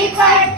ready, fight.